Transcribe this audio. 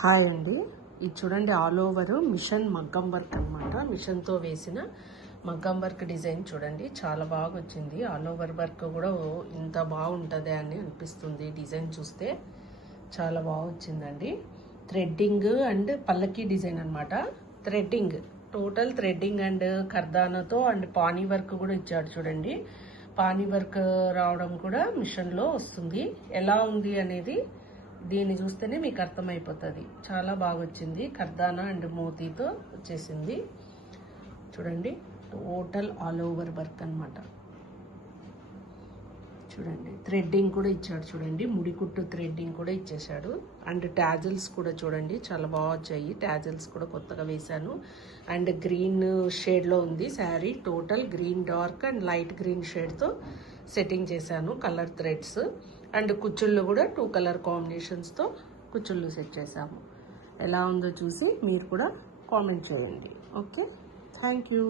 Hi అండి. ఇది చూడండి, ఆల్ ఓవర్ మిషన్ మగ్గం వర్క్ అనమాట. మిషన్తో వేసిన మగ్గం వర్క్ డిజైన్ చూడండి, చాలా బాగా వచ్చింది. ఆల్ ఓవర్ వర్క్ కూడా ఇంత బాగుంటుంది అని అనిపిస్తుంది. డిజైన్ చూస్తే చాలా బాగా వచ్చిందండి. థ్రెడ్డింగ్ అండ్ పల్లకి డిజైన్ అనమాట. థ్రెడ్డింగ్, టోటల్ థ్రెడ్డింగ్ అండ్ కర్దానాతో అండ్ పానీ వర్క్ కూడా ఇచ్చాడు చూడండి. పానీ వర్క్ రావడం కూడా మిషన్లో వస్తుంది. ఎలా ఉంది అనేది దీన్ని చూస్తేనే మీకు అర్థమైపోతుంది. చాలా బాగా వచ్చింది. కర్దానా అండ్ మోతీతో వచ్చేసింది చూడండి. టోటల్ ఆల్ ఓవర్ వర్క్ అనమాట. చూడండి, థ్రెడ్డింగ్ కూడా ఇచ్చాడు చూడండి. ముడికుట్టు థ్రెడ్డింగ్ కూడా ఇచ్చేసాడు. అండ్ ట్యాజిల్స్ కూడా చూడండి, చాలా బాగా వచ్చాయి. ట్యాజిల్స్ కూడా కొత్తగా వేశాను. అండ్ గ్రీన్ షేడ్లో ఉంది sari. Total green, dark and light green షేడ్తో సెట్టింగ్ చేశాను. కలర్ థ్రెడ్స్ అండ్ కుచ్చుళ్ళు కూడా 2 కలర్ కాంబినేషన్స్తో కుచ్చుళ్ళు సెట్ చేశాము. ఎలా ఉందో చూసి మీరు కూడా కామెంట్ చేయండి. Okay, thank you.